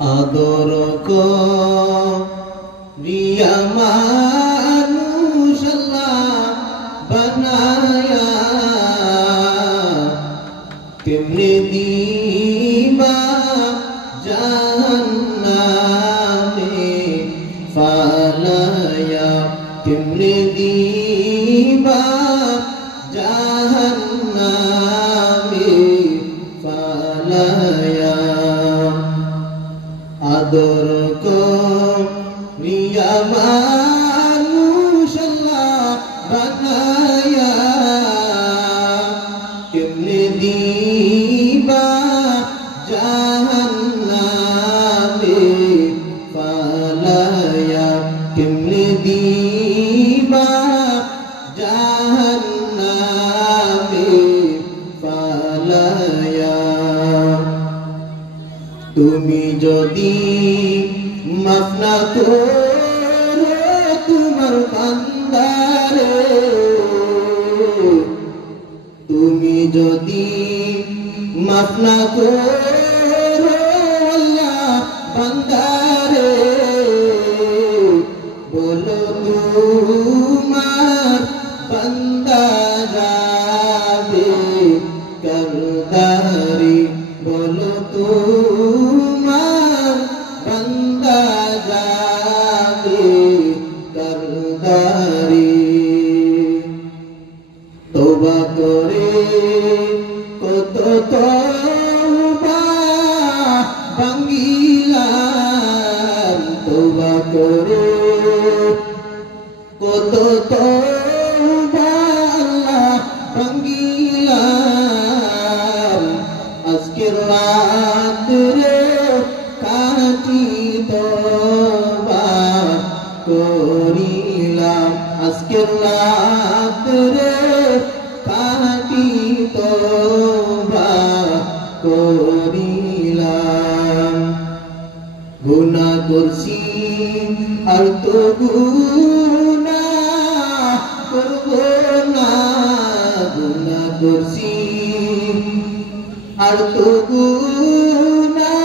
আদর করিয়া মানুষ আল্লাহ বানায়া কেমনে দিবা জাহান্নামে ফালায়া কেমনে দিবা জাহান্নামে ফালায়া আদর করিয়া মানুষ আল্লাহ বানায়া কেমনে দিবা জাহান্নামে ফালায়া কেমনে দিবা জাহান্নামে ফালায়া তুমি যদি মাফ না করো তোমার বান্দারে তুমি যদি মাফ না করো আল্লাহ বান্দারে বলো তোমার বান্দা যাবে করদারি বলো তোমার বান্দা যাবে করদারি তওবা করে কত তওবা ভাঙ্গিলাম তওবা করে কত তওবা আল্লাহ ভাঙ্গিলাম আজকের রাত রে কাটি তওবা করিলাম আজকের রাত রে কাটি তওবা করিলাম গুনাহ করছি আর তো গুনাহ করব না গুনাহ করছি আর তো গুনাহ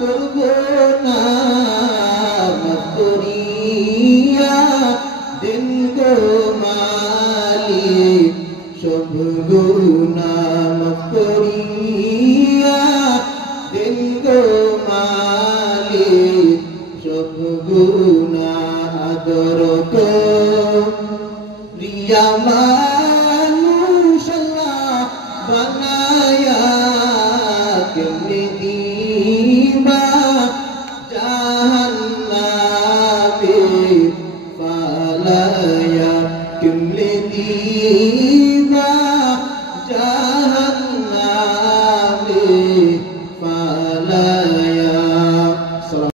করব না মাফ করিয়া দেন গো মালিক সব গুনাহ মাফ করিয়া দেন গো মালিক সব গুনাহ আদর করিয়া মানুষ আল্লাহ বানায়া কেমনে দিবা জাহান্নামে ফালায়া কেমনে দিবা